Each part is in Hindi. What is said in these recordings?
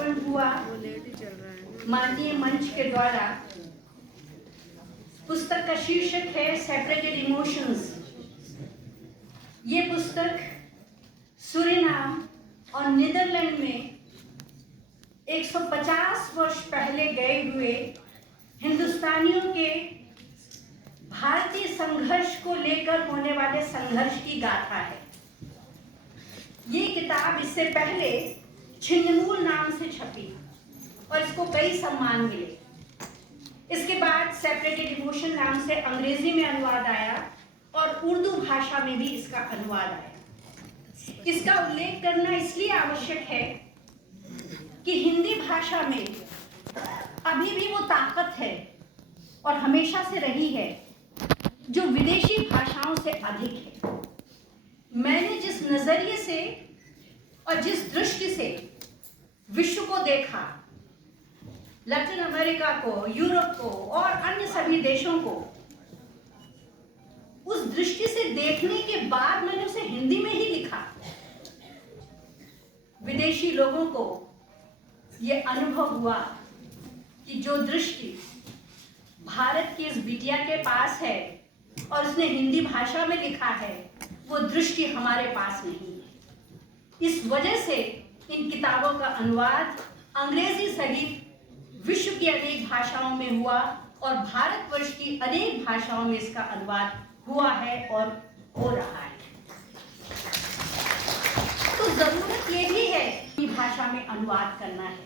लोकार्पण हुआ माननीय मंच के द्वारा। पुस्तक का शीर्षक है सेपरेटेड इमोशंस। ये पुस्तक सूरीनाम और नीदरलैंड में 150 वर्ष पहले गए हुए हिंदुस्तानियों के भारतीय संघर्ष को लेकर होने वाले संघर्ष की गाथा है। ये किताब इससे पहले छिन्नमूल नाम से छपी और इसको कई सम्मान मिले। इसके बाद सेपरेटेड इमोशन नाम से अंग्रेजी में अनुवाद आया और उर्दू भाषा में भी इसका अनुवाद आया। इसका उल्लेख करना इसलिए आवश्यक है कि हिंदी भाषा में अभी भी वो ताकत है और हमेशा से रही है जो विदेशी भाषाओं से अधिक है। मैंने जिस नजरिए से और जिस दृष्टि से विश्व को देखा, लैटिन अमेरिका को, यूरोप को और अन्य सभी देशों को, उस दृष्टि से देखने के बाद मैंने उसे हिंदी में ही लिखा। विदेशी लोगों को यह अनुभव हुआ कि जो दृष्टि भारत की इस बिटिया के पास है और उसने हिंदी भाषा में लिखा है, वो दृष्टि हमारे पास नहीं है। इस वजह से इन किताबों का अनुवाद अंग्रेजी सहित विश्व की अनेक भाषाओं में हुआ और भारतवर्ष की अनेक भाषाओं में इसका अनुवाद हुआ है और हो रहा है। तो जरूरत ये भी है कि भाषा में अनुवाद करना है,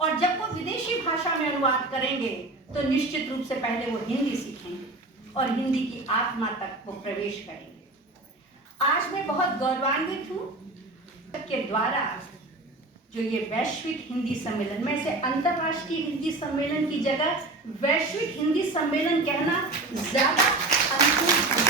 और जब वो विदेशी भाषा में अनुवाद करेंगे तो निश्चित रूप से पहले वो हिंदी सीखेंगे और हिंदी की आत्मा तक वो प्रवेश करेंगे। आज मैं बहुत गौरवान्वित हूँ के द्वारा जो ये वैश्विक हिंदी सम्मेलन, मैं इसे अंतर्राष्ट्रीय हिंदी सम्मेलन की जगह वैश्विक हिंदी सम्मेलन कहना ज्यादा अनुकूल है,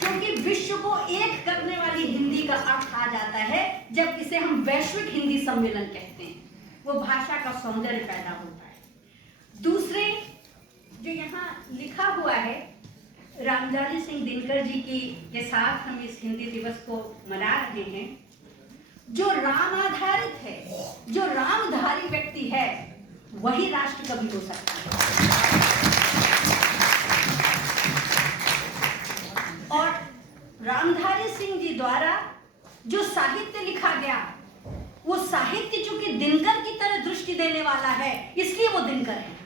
क्योंकि विश्व को एक करने वाली हिंदी का अर्थ आ जाता है जब इसे हम वैश्विक हिंदी सम्मेलन कहते हैं। वो भाषा का सौंदर्य पैदा होता है। दूसरे जो यहाँ लिखा हुआ है, रामधारी सिंह दिनकर जी के साथ हम इस हिंदी दिवस को मना रहे हैं। जो राम आधारित है, जो रामधारी व्यक्ति है, वही राष्ट्र कवि हो सकता है। और रामधारी सिंह जी द्वारा जो साहित्य लिखा गया, वो साहित्य चूंकि दिनकर की तरह दृष्टि देने वाला है, इसलिए वो दिनकर है।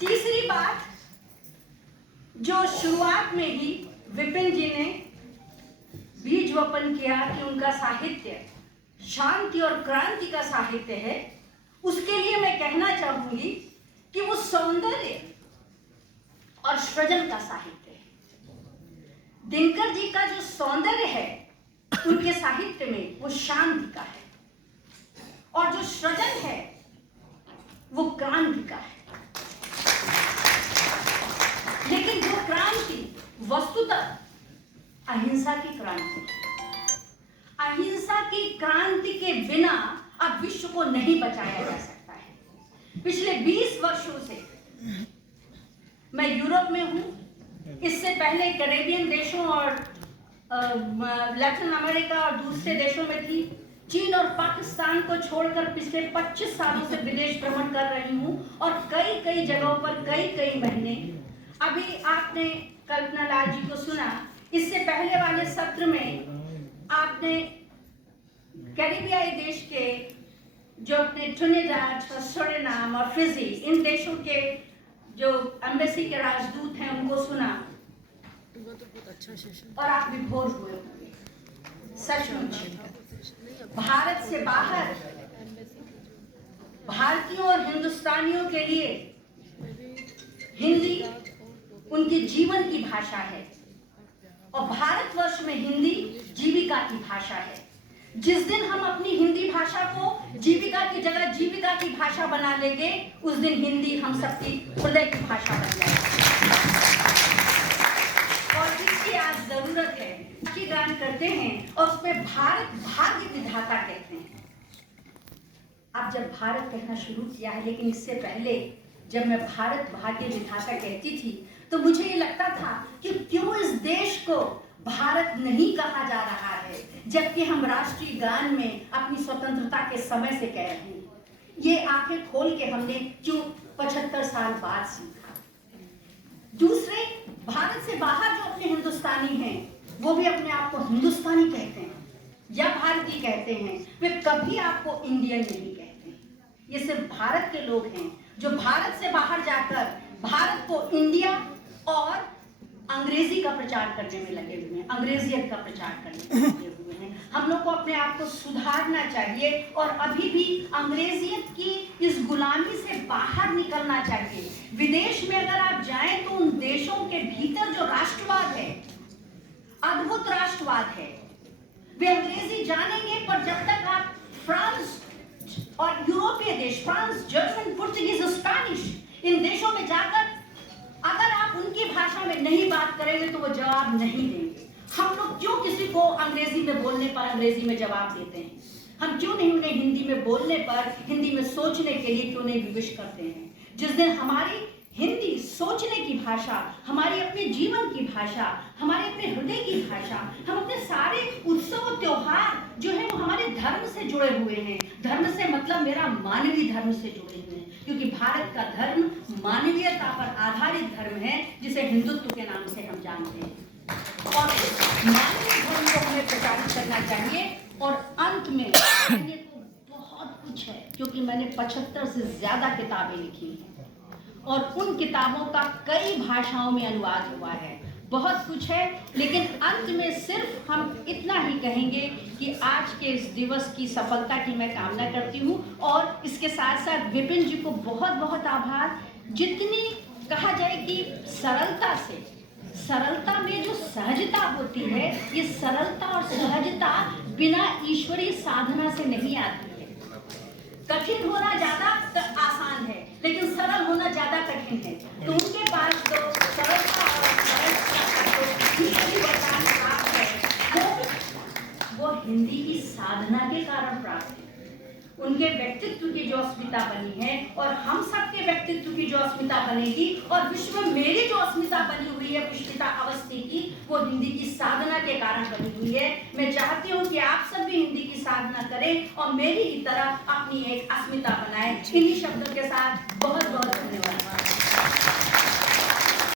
तीसरी बात, जो शुरुआत में ही विपिन जी ने बीज वपन किया कि उनका साहित्य शांति और क्रांति का साहित्य है, उसके लिए मैं कहना चाहूंगी कि वो सौंदर्य और सृजन का साहित्य है। दिनकर जी का जो सौंदर्य है उनके साहित्य में, वो शांति का है, और जो सृजन है वो क्रांति का है। लेकिन जो क्रांति वस्तुतः अहिंसा की क्रांति, अहिंसा की क्रांति के बिना अब विश्व को नहीं बचाया जा सकता है। पिछले 20 वर्षों से मैं यूरोप में हूँ, इससे पहले कैरेबियन देशों और लैटिन अमेरिका और दूसरे देशों में थी। चीन और पाकिस्तान को छोड़कर पिछले 25 सालों से विदेश भ्रमण कर रही हूँ और कई कई जगहों पर कई महीने। अभी आपने कल्पना लाल जी को सुना, इससे पहले वाले सत्र में आपने कैरिबियाई देश के जो अपने ट्रिनिडाड, सूरीनाम और फिजी, इन देशों के जो एम्बेसी के राजदूत हैं उनको सुना और आप विभोर हुए होंगे। सचमुच भारत से बाहर भारतीयों और हिंदुस्तानियों के लिए हिंदी उनकी जीवन की भाषा है और भारतवर्ष में हिंदी जीविका की भाषा है। जिस दिन हम अपनी हिंदी भाषा को जीविका की जगह जीविका की भाषा बना लेंगे, उस दिन हिंदी हम सबकी हृदय की भाषा बन जाएगी। और इसकी आज जरूरत है। गान करते हैं और उसमें भारत भाग्य विधाता कहते हैं। अब जब भारत कहना शुरू किया है, लेकिन इससे पहले जब मैं भारत भाग्य विधाता कहती थी तो मुझे ये लगता था कि क्यों इस देश को भारत नहीं कहा जा रहा है, जबकि हम राष्ट्रीय गान में अपनी स्वतंत्रता के समय से कह रहे हैं। ये आंखें खोल के हमने क्यों 75 साल बाद सीखा। दूसरे, भारत से बाहर जो अपने हिंदुस्तानी हैं, वो भी अपने आप को हिंदुस्तानी कहते हैं या भारतीय कहते हैं, वे कभी आपको इंडियन नहीं कहते। ये सिर्फ भारत के लोग हैं जो भारत से बाहर जाकर भारत को इंडिया और अंग्रेजी का प्रचार करने में लगे हुए हैं, अंग्रेजियत का प्रचार करने में लगे हुए हैं। हम लोग को अपने आप को सुधारना चाहिए और अभी भी अंग्रेजियत की इस गुलामी से बाहर निकलना चाहिए। विदेश में अगर आप जाएं तो उन देशों के भीतर जो राष्ट्रवाद है, अद्भुत राष्ट्रवाद है, वे अंग्रेजी जानेंगे, पर जब तक आप फ्रांस और यूरोपीय देश, फ्रांस, जर्मन, पुर्तगीज, स्पेनिश, इन देशों में जाकर अगर आप उनकी भाषा में नहीं बात करेंगे तो वो जवाब नहीं देंगे। हम लोग क्यों किसी को अंग्रेजी में बोलने पर अंग्रेजी में जवाब देते हैं? हम क्यों नहीं उन्हें हिंदी में बोलने पर हिंदी में सोचने के लिए क्यों नहीं विवश करते हैं? जिस दिन हमारी हिंदी सोचने की भाषा, हमारी अपने जीवन की भाषा, हमारे अपने हृदय की भाषा, हम अपने सारे उत्सव त्योहार जो है वो हमारे धर्म से जुड़े हुए हैं। धर्म से मतलब मेरा मानवीय धर्म से जुड़े हुए हैं, क्योंकि भारत का धर्म मानवीयता पर आधारित धर्म है, जिसे हिंदुत्व के नाम से हम जानते हैं। और मानवीय धर्म को हमें प्रचारित करना चाहिए। और अंत में कहने को बहुत कुछ है, क्योंकि मैंने 75 से ज्यादा किताबें लिखी हैं और उन किताबों का कई भाषाओं में अनुवाद हुआ है, बहुत कुछ है। लेकिन अंत में सिर्फ हम इतना ही कहेंगे कि आज के इस दिवस की सफलता की मैं कामना करती हूँ और इसके साथ साथ विपिन जी को बहुत बहुत आभार। जितनी कहा जाए कि सरलता से, सरलता में जो सहजता होती है, ये सरलता और सहजता बिना ईश्वरीय साधना से नहीं आती है। कठिन होना ज्यादा आसान है, लेकिन सरल होना ज्यादा कठिन है। तो उनके पास जो सरलता और सहजता का जो ईश्वरीय वरदान प्राप्त है, वो हिंदी की साधना के कारण प्राप्त है। उनके व्यक्तित्व की जो अस्मिता बनी है और हम सबके व्यक्तित्व की जो अस्मिता बनेगी और विश्व में मेरी जो अस्मिता बनी हुई है पुष्पिता अवस्थी की, वो हिंदी की साधना के कारण बनी हुई है। मैं चाहती हूँ कि आप सब भी हिंदी की साधना करें और मेरी ही तरह अपनी एक अस्मिता बनाएं। इन्हीं शब्दों के साथ बहुत बहुत धन्यवाद।